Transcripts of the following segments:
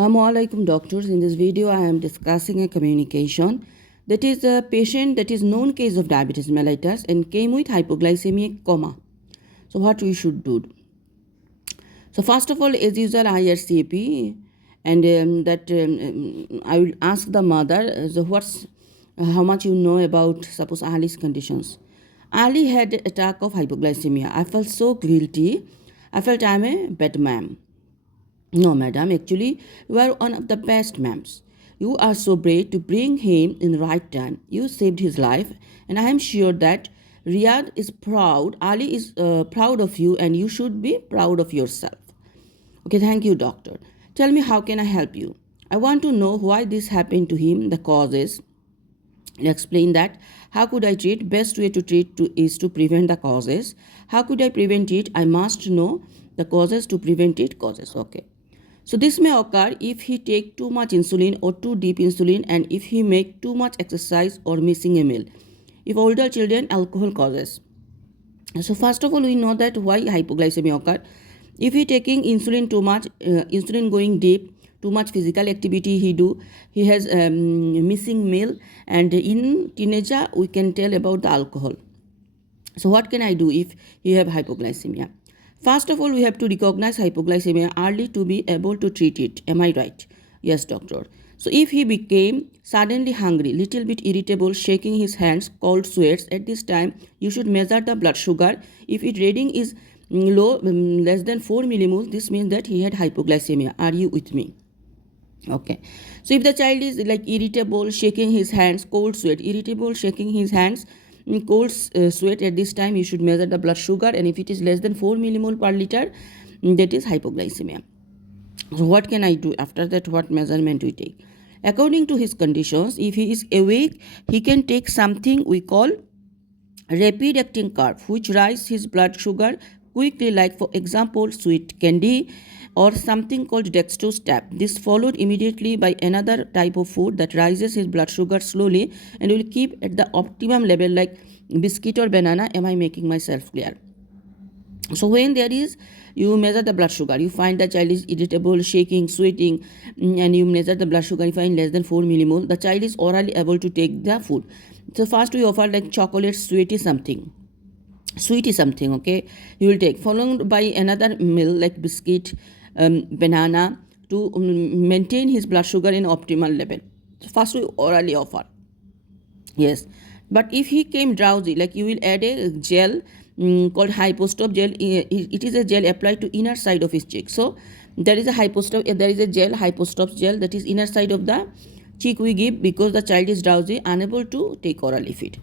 Assalamualaikum doctors. In this video, I am discussing a communication that is a patient that is known case of diabetes mellitus and came with hypoglycemic coma. So what we should do? So first of all, as usual, IRCP and I will ask the mother, how much you know about suppose Ali's conditions. Ali had attack of hypoglycemia. I felt so guilty. I felt I'm a bad ma'am. No, madam, actually, you are one of the best ma'ams. You are so brave to bring him in the right time. You saved his life, and I am sure that Riyadh is proud, Ali is proud of you, and you should be proud of yourself. Okay, thank you, doctor. Tell me, how can I help you? I want to know why this happened to him, the causes. Explain that. How could I treat? Best way to treat is to prevent the causes. How could I prevent it? I must know the causes to prevent it. Causes. Okay. So this may occur if he take too much insulin or too deep insulin, and if he make too much exercise or missing a meal. If older children, alcohol causes. So first of all, we know that why hypoglycemia occur. If he taking insulin too much, insulin going deep, too much physical activity he has missing meal, and in teenager we can tell about the alcohol. So what can I do if you have hypoglycemia? First of all, we have to recognize hypoglycemia early to be able to treat it. Am I right? Yes, doctor. So if he became suddenly hungry, little bit irritable, shaking his hands, cold sweats, at this time you should measure the blood sugar. If its reading is low, less than 4 millimoles, this means that he had hypoglycemia. Are you with me? Okay. So if the child is like irritable, shaking his hands, cold sweat, irritable, shaking his hands, cold sweat, at this time you should measure the blood sugar, and if it is less than 4 millimole per liter, that is hypoglycemia. So what can I do? After that, what measurement we take? According to his conditions, if he is awake, he can take something we call rapid acting curve, which rise his blood sugar quickly, like for example sweet candy or something called dextrose tab. This followed immediately by another type of food that rises his blood sugar slowly and will keep at the optimum level, like biscuit or banana. Am I making myself clear? So when there is, you measure the blood sugar, you find the child is irritable, shaking, sweating, and you measure the blood sugar, you find less than 4 millimole, the child is orally able to take the food. So first we offer like chocolate, sweetie something, okay, you will take, followed by another meal like biscuit, banana, to maintain his blood sugar in optimal level. So first we orally offer. Yes, but if he came drowsy, like you will add a gel called hypostop gel. It is a gel applied to inner side of his cheek. So there is a gel, hypostop gel, that is inner side of the cheek we give because the child is drowsy, unable to take orally feed.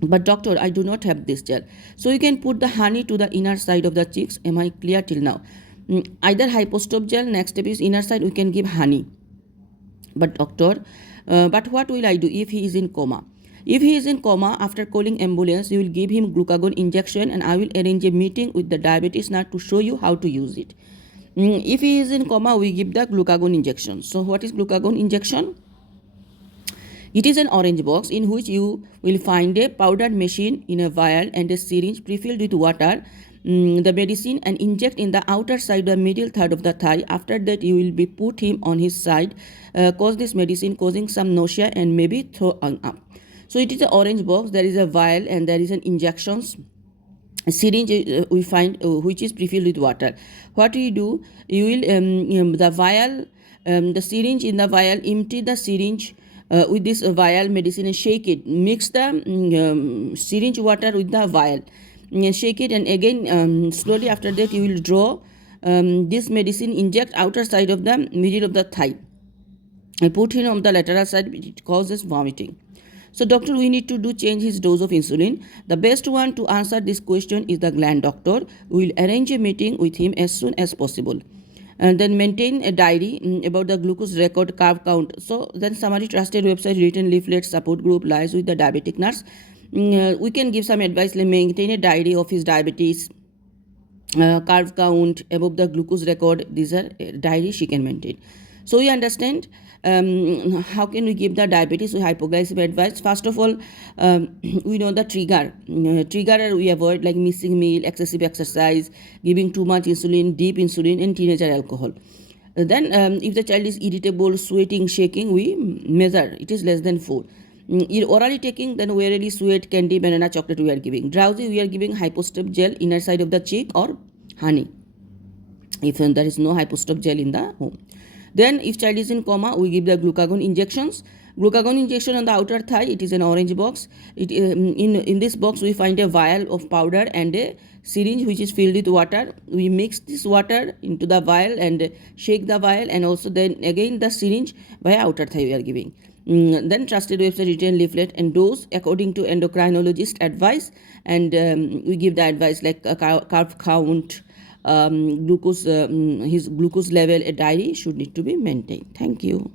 But doctor, I do not have this gel. So you can put the honey to the inner side of the cheeks. Am I clear till now? Either hypostop gel, next step is inner side, we can give honey. But doctor, but what will I do if he is in coma? If he is in coma, after calling ambulance, you will give him glucagon injection, and I will arrange a meeting with the diabetes nurse to show you how to use it. If he is in coma, we give the glucagon injection. So what is glucagon injection? It is an orange box in which you will find a powdered machine in a vial and a syringe pre-filled with water, the medicine, and inject in the outer side, the middle third of the thigh. After that, you will be put him on his side, cause this medicine causing some nausea and maybe throwing up. So it is an orange box, there is a vial, and there is an injections syringe we find which is pre-filled with water. What we do, you will the vial, the syringe, in the vial, empty the syringe with this vial medicine and shake it, mix the syringe water with the vial, shake it, and again slowly after that you will draw this medicine, inject outer side of the middle of the thigh. I put him on the lateral side, it causes vomiting. So doctor, we need to change his dose of insulin. The best one to answer this question is the gland doctor. We will arrange a meeting with him as soon as possible. And then maintain a diary about the glucose record, carb count. So then summary, trusted website, written leaflet, support group, lies with the diabetic nurse. We can give some advice, like maintain a diary of his diabetes, carb count, above the glucose record. These are diary she can maintain. So we understand how can we give the diabetes with hypoglycemia advice. First of all, we know the trigger we avoid, like missing meal, excessive exercise, giving too much insulin, deep insulin, and teenager alcohol. Then if the child is irritable, sweating, shaking, we measure. It is less than 4. Orally taking, then orally sweat, candy, banana, chocolate we are giving. Drowsy, we are giving hypostep gel, inner side of the cheek, or honey, if there is no hypostep gel in the home. Then if child is in coma, we give the glucagon injections. Glucagon injection on the outer thigh, it is an orange box. In this box we find a vial of powder and a syringe which is filled with water. We mix this water into the vial and shake the vial, and also then again the syringe via outer thigh we are giving. Then trusted website written leaflet and dose according to endocrinologist advice, and we give the advice like a carb count, his glucose level, a diary should need to be maintained. Thank you.